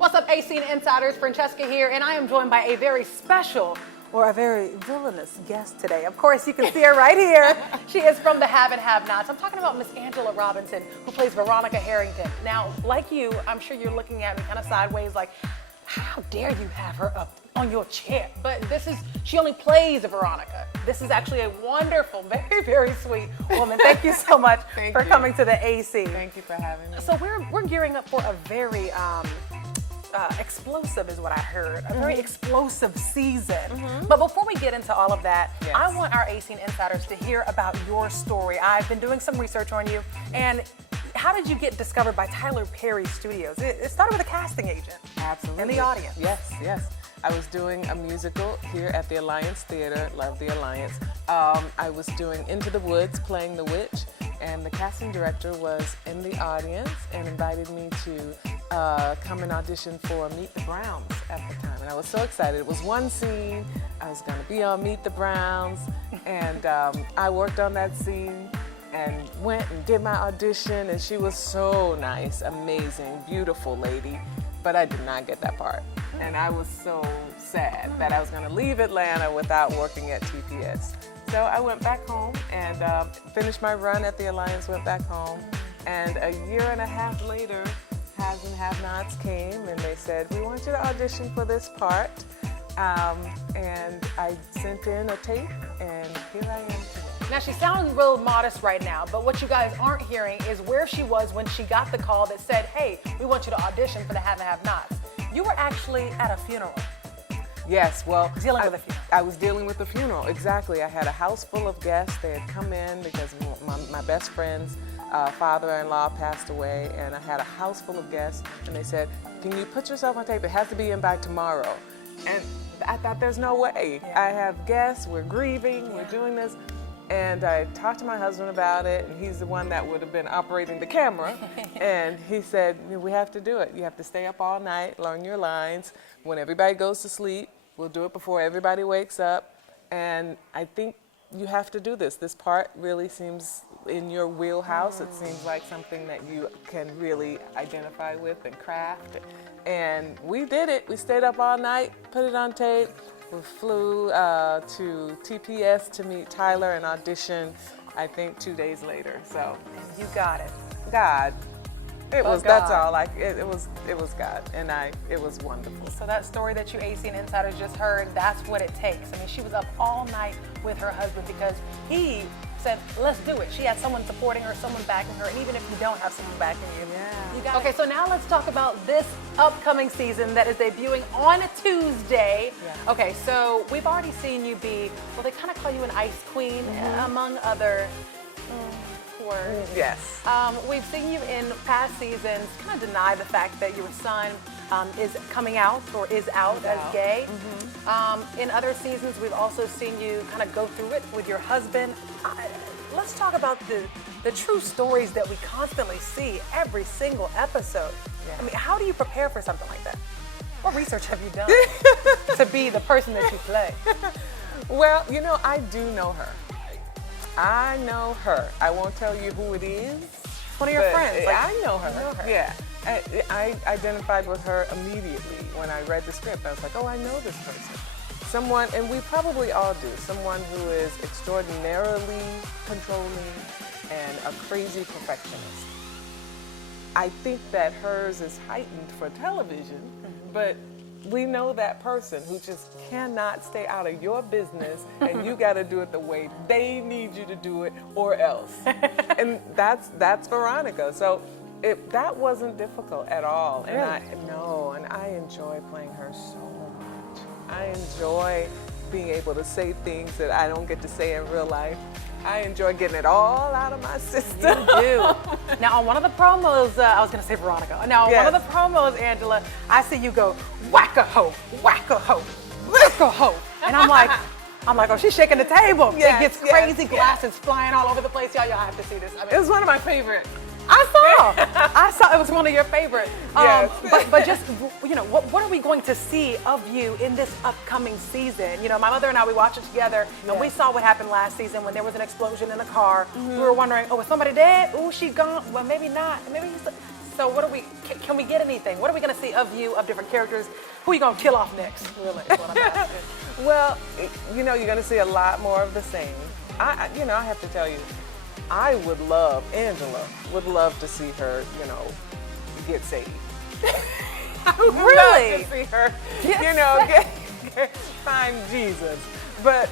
What's up, A Scene Insiders? Francesca here, and I am joined by a very special or a very villainous guest today. Of course, you can see her right here. She is from the Have and Have-Nots. I'm talking about Miss Angela Robinson, who plays Veronica Harrington. Now, like you, I'm sure you're looking at me kind of sideways like, how dare you have her up on your chair? But she only plays Veronica. This is actually a wonderful, very, very sweet woman. Thank you so much for coming to the AC. Thank you for having me. So we're gearing up for a very explosive, is what I heard, a very explosive season. But before we get into all of that, I want our A Scene Insiders to hear about your story. I've been doing some research on you, and how did you get discovered by Tyler Perry Studios? It started with a casting agent. Absolutely. And the audience. Yes. I was doing a musical here at the Alliance Theater, love the Alliance. I was doing Into the Woods, playing the witch, and the casting director was in the audience and invited me to come and audition for Meet the Browns at the time. And I was so excited. It was one scene. I was going to be on Meet the Browns, and I worked on that scene and went and did my audition, and she was so nice, amazing, beautiful lady, but I did not get that part. And I was so sad that I was going to leave Atlanta without working at TPS. So I went back home and finished my run at the Alliance, went back home, and a year and a half later, Haves and Have-Nots came and they said, we want you to audition for this part. And I sent in a tape, and here I am today. Now, she sounds real modest right now, but what you guys aren't hearing is where she was when she got the call that said, hey, we want you to audition for the Have and Have-Nots. You were actually at a funeral. Yes, well, Dealing with a funeral. I was dealing with the funeral, exactly. I had a house full of guests. They had come in because my best friend's father-in-law passed away, and I had a house full of guests, and they said, can you put yourself on tape? It has to be in by tomorrow. And I thought, there's no way. Yeah. I have guests, we're grieving, we're doing this. And I talked to my husband about it, and he's the one that would have been operating the camera. And he said, we have to do it. You have to stay up all night, learn your lines. When everybody goes to sleep, we'll do it before everybody wakes up. And I think you have to do this. This part really seems in your wheelhouse. It seems like something that you can really identify with and craft. And we did it. We stayed up all night, put it on tape. We flew to TPS to meet Tyler and audition, I think 2 days later. So You got it. God, it was. God. That's all. It was God, and it was wonderful. So that story that you A Scene Insiders just heard, that's what it takes. I mean, she was up all night with her husband because he said, let's do it. She had someone supporting her, someone backing her, and even if you don't have someone backing you, you got it. Okay, so now let's talk about this upcoming season that is debuting on a Tuesday. Yeah. Okay, so we've already seen you be, well, they kind of call you an ice queen, among other words. Yes. We've seen you in past seasons kind of deny the fact that your son is coming out or is out as gay. In other seasons, we've also seen you kind of go through it with your husband. Let's talk about the true stories that we constantly see every single episode. Yeah. I mean, how do you prepare for something like that? What research have you done to be the person that you play? Well, you know, I do know her. I know her. I won't tell you who it is. One of your friends. Like, I know her. You know her. Yeah. I identified with her immediately when I read the script. I was like, oh, I know this person. Someone, and we probably all do, someone who is extraordinarily controlling and a crazy perfectionist. I think that hers is heightened for television, but we know that person who just cannot stay out of your business, and you got to do it the way they need you to do it, or else. And that's Veronica. So that wasn't difficult at all. And I enjoy playing her so much. I enjoy being able to say things that I don't get to say in real life. I enjoy getting it all out of my system. You do. Now, on one of the promos, I was going to say Veronica. Now, on one of the promos, Angela, I see you go, whack-a-hoe, whack-a-hoe, whack-a-hoe. And I'm like, oh, she's shaking the table. Yes, it gets crazy, glasses flying all over the place. Y'all have to see this. I mean, It was one of my favorites. I saw it was one of your favorites. Yes. But just, you know, what are we going to see of you in this upcoming season? You know, my mother and I, we watched it together, and we saw what happened last season when there was an explosion in the car. We were wondering, oh, is somebody dead? Oh, she gone? Well, maybe not. Maybe he's So what are we? Can we get anything? What are we going to see of you, of different characters? Who are you going to kill off next? Really, is what I'm asking. Well, you know, you're going to see a lot more of the same. You know, I have to tell you, I would love, Angela would love to see her, you know, get saved. Really? Love to see her, you know, find Jesus. But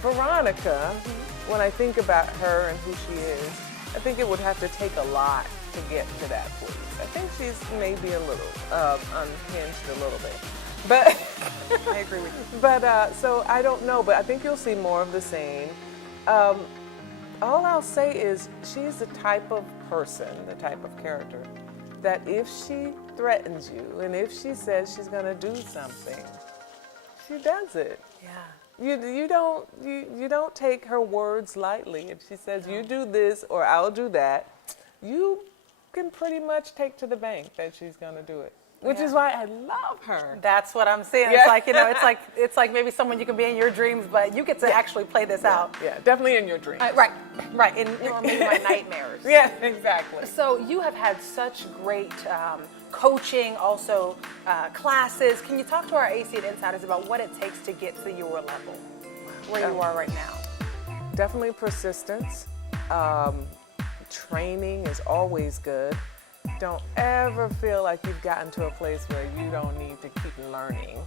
Veronica, when I think about her and who she is, I think it would have to take a lot to get to that place. I think she's maybe a little unhinged a little bit. But I agree with you. But so I don't know, but I think you'll see more of the same. All I'll say is she's the type of person, the type of character, that if she threatens you and if she says she's gonna do something, she does it. Yeah. You don't take her words lightly. If she says you do this or I'll do that, you can pretty much take to the bank that she's gonna do it. Which is why I love her. That's what I'm saying. Yeah. It's like, you know, it's like maybe someone you can be in your dreams, but you get to actually play this out. Yeah, definitely in your dreams. Right. In maybe my nightmares. Yeah, exactly. So you have had such great coaching, also classes. Can you talk to our AC and Insiders about what it takes to get to your level, where you are right now? Definitely persistence. Training is always good. Don't ever feel like you've gotten to a place where you don't need to keep learning.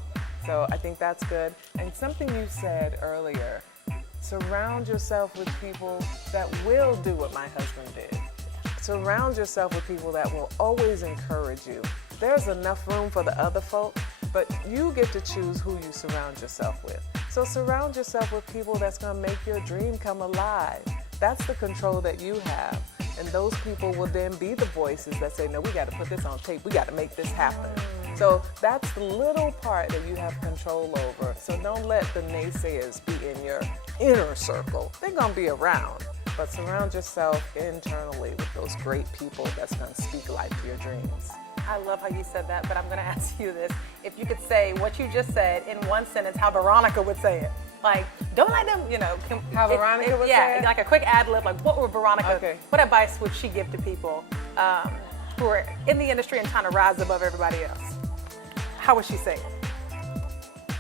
So I think that's good. And something you said earlier, surround yourself with people that will do what my husband did. Surround yourself with people that will always encourage you. There's enough room for the other folk, but you get to choose who you surround yourself with. So surround yourself with people that's gonna make your dream come alive. That's the control that you have. And those people will then be the voices that say, no, we got to put this on tape. We got to make this happen. So that's the little part that you have control over. So don't let the naysayers be in your inner circle. They're going to be around. But surround yourself internally with those great people that's going to speak life to your dreams. I love how you said that, but I'm going to ask you this. If you could say what you just said in one sentence, how Veronica would say it. Like, don't let them, you know. How Veronica would say it? Yeah, like a quick ad lib. Like, what would Veronica, Okay. what advice would she give to people who are in the industry and trying to rise above everybody else? How would she say it?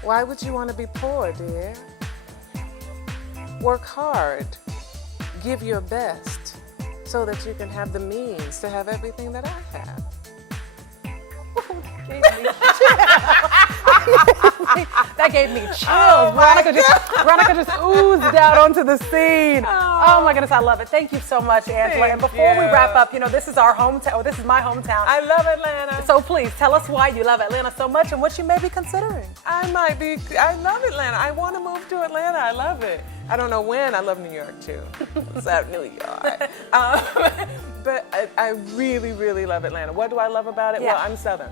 Why would you want to be poor, dear? Work hard. Give your best so that you can have the means to have everything that I have. That gave me chills. Oh Veronica just oozed out onto the scene. Oh my goodness, I love it. Thank you so much, Angela. And before we wrap up, you know, this is our hometown. Oh, this is my hometown. I love Atlanta. So please tell us why you love Atlanta so much and what you may be considering. I love Atlanta. I want to move to Atlanta. I love it. I don't know when. I love New York too. What's up, New York? But I really, really love Atlanta. What do I love about it? Yeah. Well, I'm Southern.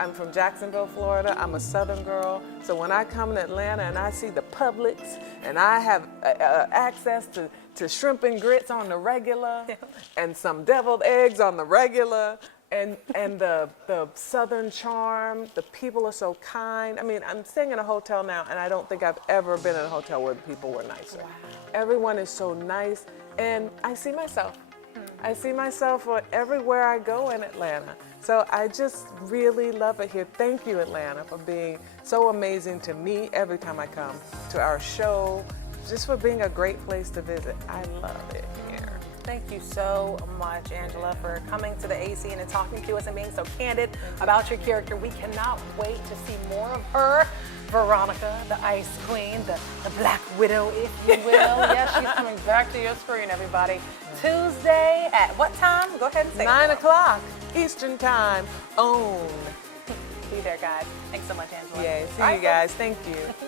I'm from Jacksonville, Florida. I'm a Southern girl. So when I come to Atlanta and I see the Publix and I have access to shrimp and grits on the regular and some deviled eggs on the regular and the Southern charm, the people are so kind. I mean, I'm staying in a hotel now and I don't think I've ever been in a hotel where the people were nicer. Wow. Everyone is so nice and I see myself. I see myself everywhere I go in Atlanta. So I just really love it here. Thank you, Atlanta, for being so amazing to me every time I come to our show, just for being a great place to visit. I love it here. Thank you so much, Angela, for coming to the AC and talking to us and being so candid about your character. We cannot wait to see more of her. Veronica, the Ice Queen, the Black Widow, if you will. Yes, she's coming back to your screen, everybody. Tuesday at what time? Go ahead and say 9 o'clock Eastern Time. Own. Be there, guys. Thanks so much, Angela. Yay. See you guys. Thank you.